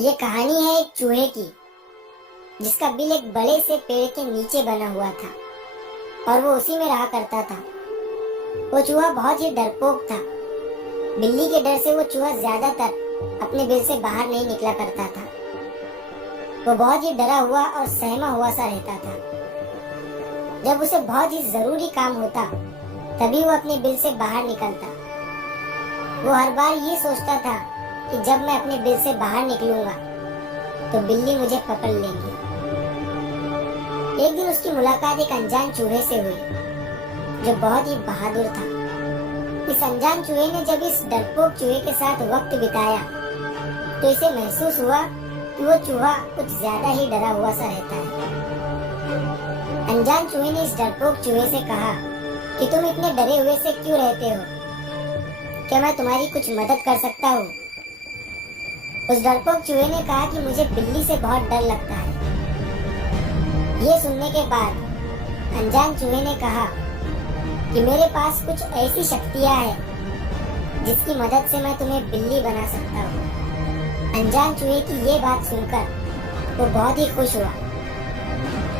ये कहानी है एक चूहे की जिसका बिल एक बड़े से पेड़ के नीचे बना हुआ था और वो उसी में रहा करता था। वो चूहा बहुत ही डरपोक था। बिल्ली के डर से वो चूहा ज्यादातर अपने बिल से बाहर नहीं निकला करता था। वो बहुत ही डरा हुआ और सहमा हुआ सा रहता था। जब उसे बहुत ही जरूरी काम होता तभी वो अपने बिल से बाहर निकलता। वो हर बार ये सोचता था कि जब मैं अपने बिल से बाहर निकलूंगा तो बिल्ली मुझे पकड़ लेगी। एक दिन उसकी मुलाकात एक अनजान चूहे से हुई जो बहुत ही बहादुर था। इस अनजान चूहे ने जब इस डरपोक चूहे के साथ वक्त बिताया तो इसे महसूस हुआ कि वो चूहा कुछ ज्यादा ही डरा हुआ सा रहता है। अनजान चूहे ने इस डरपोक चूहे से कहा कि तुम इतने डरे हुए से क्यों रहते हो? क्या मैं तुम्हारी कुछ मदद कर सकता हूँ? उस डरपोक चूहे ने कहा कि मुझे बिल्ली से बहुत डर लगता है। ये सुनने के बाद अनजान चूहे ने कहा कि मेरे पास कुछ ऐसी शक्तियाँ हैं जिसकी मदद से मैं तुम्हें बिल्ली बना सकता हूँ। अनजान चूहे की ये बात सुनकर वो बहुत ही खुश हुआ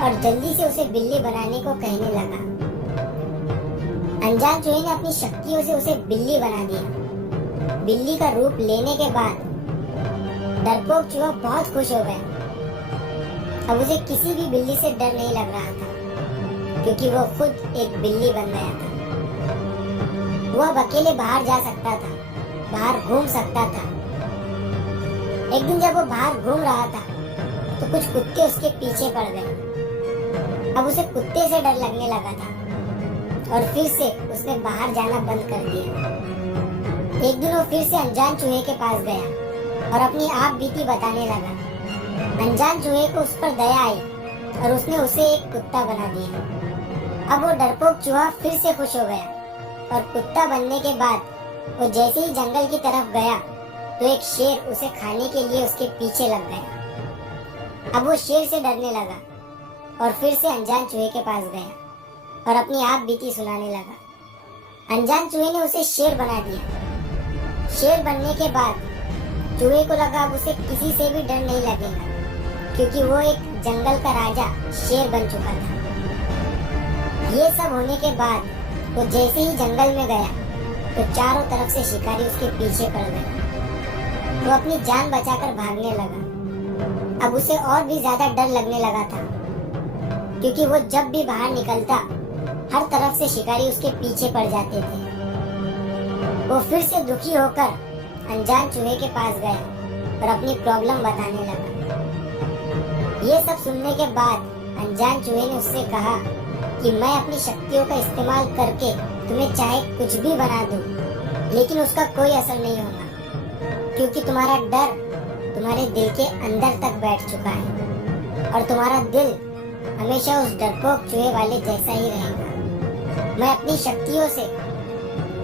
और जल्दी से उसे बिल्ली बनाने को कहने लगा। अनजान चूहे ने अपनी शक्तियों से उसे बिल्ली बना दिया। बिल्ली का रूप लेने के बाद डरपोक चूहा बहुत खुश हो गया। अब उसे किसी भी बिल्ली से डर नहीं लग रहा था क्योंकि वो खुद एक बिल्ली बन गया था। वो अब अकेले बाहर जा सकता था, बाहर घूम सकता था। एक दिन जब वो बाहर घूम रहा था तो कुछ कुत्ते उसके पीछे पड़ गए। अब उसे कुत्ते से डर लगने लगा था और फिर से उसने बाहर जाना बंद कर दिया। एक दिन वो फिर से अनजान चूहे के पास गया और अपनी आप बीती बताने लगा। अनजान चूहे को उस पर दया आई और उसने उसे एक कुत्ता बना दिया। अब वो डरपोक चूहा फिर से खुश हो गया और कुत्ता बनने के बाद वो जैसे ही जंगल की तरफ गया तो एक शेर उसे खाने के लिए उसके पीछे लग गया। अब वो शेर से डरने लगा और फिर से अनजान चूहे के पास गया और अपनी आप बीती सुनाने लगा। अनजान चूहे ने उसे शेर बना दिया। शेर बनने के बाद चूहे को लगा अब उसे किसी से भी डर नहीं लगेगा क्योंकि वो एक जंगल का राजा शेर बन चुका था। ये सब होने के बाद वो जैसे ही जंगल में गया तो चारों तरफ से शिकारी उसके पीछे पड़ गए। वो अपनी जान बचाकर भागने लगा। अब उसे और भी ज्यादा डर लगने लगा था क्योंकि वो जब भी बाहर निकलता हर तरफ से शिकारी उसके पीछे पड़ जाते थे। वो फिर से दुखी होकर अनजान चूहे के पास गया और अपनी प्रॉब्लम बताने लगा। ये सब सुनने के बाद अनजान चूहे ने उससे कहा कि मैं अपनी शक्तियों का इस्तेमाल करके तुम्हें चाहे कुछ भी बना दूं, लेकिन उसका कोई असर नहीं होगा क्योंकि तुम्हारा डर तुम्हारे दिल के अंदर तक बैठ चुका है और तुम्हारा दिल हमेशा उस डरपोक चूहे वाले जैसा ही रहेगा। मैं अपनी शक्तियों से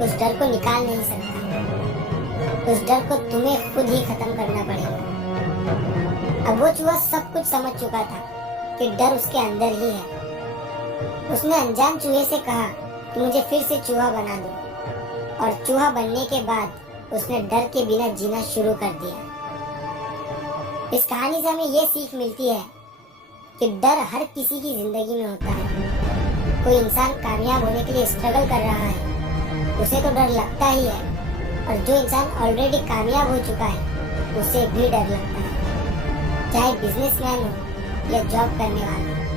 उस डर को निकाल नहीं सकता। उस डर को तुम्हें खुद ही खत्म करना पड़ेगा। अब वो चूहा सब कुछ समझ चुका था कि डर उसके अंदर ही है। उसने अनजान चूहे से कहा कि मुझे फिर से चूहा बना दो और चूहा बनने के बाद उसने डर के बिना जीना शुरू कर दिया। इस कहानी से हमें ये सीख मिलती है कि डर हर किसी की जिंदगी में होता है। कोई इंसान कामयाब होने के लिए स्ट्रगल कर रहा है उसे तो डर लगता ही है और जो इंसान ऑलरेडी कामयाब हो चुका है उसे भी डर लगता है, चाहे बिजनेसमैन हो या जॉब करने वाला।